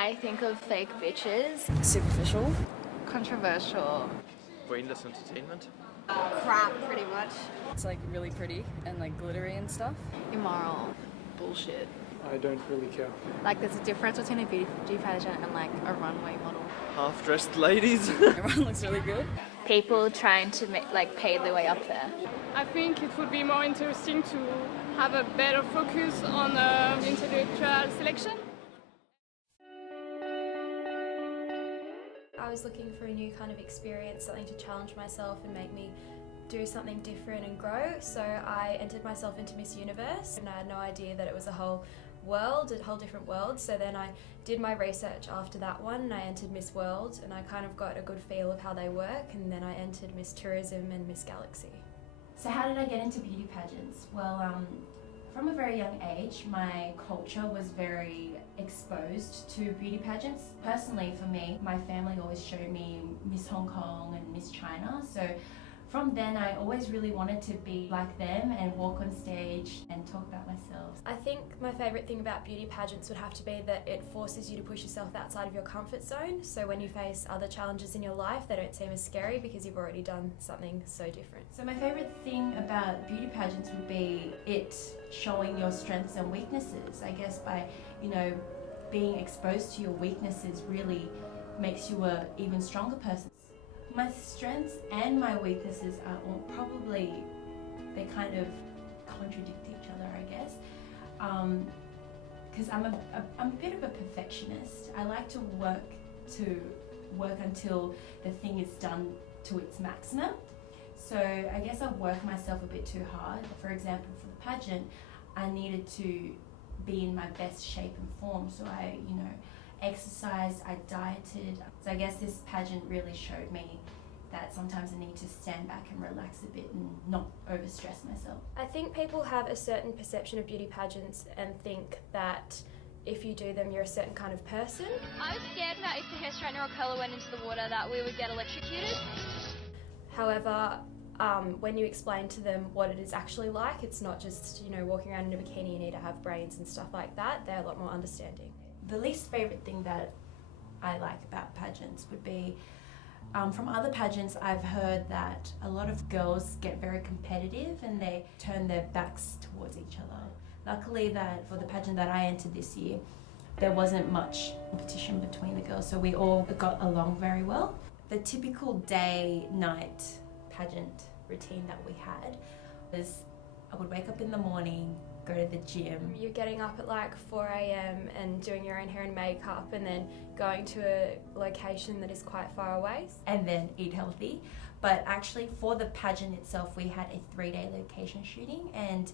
I think of fake bitches. Superficial. Controversial. Brainless entertainment. Crap, pretty much. It's like really pretty and like glittery and stuff. Immoral. Bullshit. I don't really care. Like there's a difference between a beauty pageant and like a runway model. Half-dressed ladies. Everyone looks really good. People trying to pay their way up there. I think it would be more interesting to have a better focus on intellectual selection. I was looking for a new kind of experience, something to challenge myself and make me do something different and grow. So I entered myself into Miss Universe and I had no idea that it was a whole world, a whole different world. So then I did my research after that one and I entered Miss World and I kind of got a good feel of how they work, and then I entered Miss Tourism and Miss Galaxy. So how did I get into beauty pageants? Well, from a very young age, my culture was very exposed to beauty pageants. Personally, for me, my family always showed me Miss Hong Kong and Miss China. So from then, I always really wanted to be like them and walk on stage and talk about myself. I think my favourite thing about beauty pageants would have to be that it forces you to push yourself outside of your comfort zone. So when you face other challenges in your life, they don't seem as scary because you've already done something so different. So my favourite thing about beauty pageants would be it showing your strengths and weaknesses. I guess by, being exposed to your weaknesses really makes you an even stronger person. My strengths and my weaknesses are they kind of contradict each other, I guess. Because I'm a bit of a perfectionist. I like to work until the thing is done to its maximum. So I guess I work myself a bit too hard. For example, for the pageant, I needed to be in my best shape and form. So I, exercised, I dieted. So I guess this pageant really showed me that sometimes I need to stand back and relax a bit and not overstress myself. I think people have a certain perception of beauty pageants and think that if you do them, you're a certain kind of person. I was scared that if the hair straightener or curler went into the water that we would get electrocuted. However, when you explain to them what it is actually like, it's not just, walking around in a bikini, you need to have brains and stuff like that. They're a lot more understanding. The least favourite thing that I like about pageants would be, from other pageants I've heard that a lot of girls get very competitive and they turn their backs towards each other. Luckily that for the pageant that I entered this year, there wasn't much competition between the girls, so we all got along very well. The typical day-night pageant routine that we had was I would wake up in the morning, go to the gym. You're getting up at like 4 a.m. and doing your own hair and makeup and then going to a location that is quite far away. And then eat healthy. But actually for the pageant itself, we had a 3-day location shooting and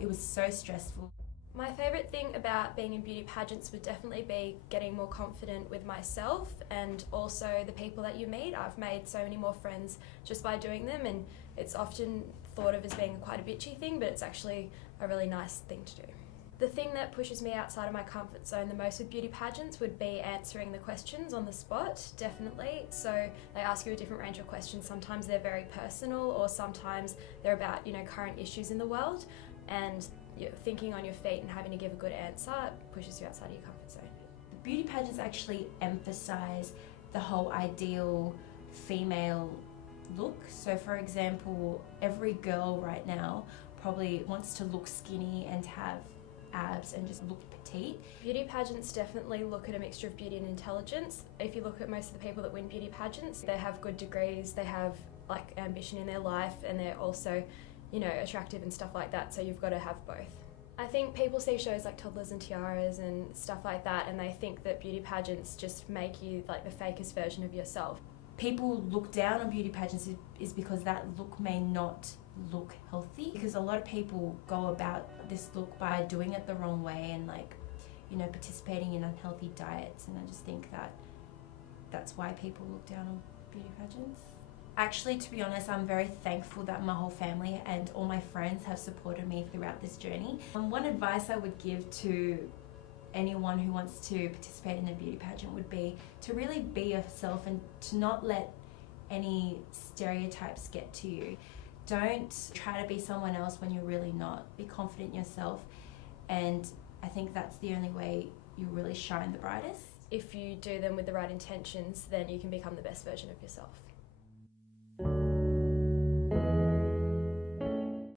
it was so stressful. My favourite thing about being in beauty pageants would definitely be getting more confident with myself and also the people that you meet. I've made so many more friends just by doing them, and it's often thought of as being quite a bitchy thing, but it's actually a really nice thing to do. The thing that pushes me outside of my comfort zone the most with beauty pageants would be answering the questions on the spot, definitely. So they ask you a different range of questions. Sometimes they're very personal or sometimes they're about, current issues in the world, and you're thinking on your feet and having to give a good answer pushes you outside of your comfort zone. The beauty pageants actually emphasise the whole ideal female look. So for example, every girl right now probably wants to look skinny and have abs and just look petite. Beauty pageants definitely look at a mixture of beauty and intelligence. If you look at most of the people that win beauty pageants, they have good degrees, they have ambition in their life, and they're also attractive and stuff like that, so you've got to have both. I think people see shows like Toddlers and Tiaras and stuff like that and they think that beauty pageants just make you like the fakest version of yourself. People look down on beauty pageants is because that look may not look healthy, because a lot of people go about this look by doing it the wrong way and participating in unhealthy diets, and I just think that that's why people look down on beauty pageants. Actually, to be honest, I'm very thankful that my whole family and all my friends have supported me throughout this journey. One advice I would give to anyone who wants to participate in a beauty pageant would be to really be yourself and to not let any stereotypes get to you. Don't try to be someone else when you're really not. Be confident in yourself, and I think that's the only way you really shine the brightest. if you do them with the right intentions, then you can become the best version of yourself.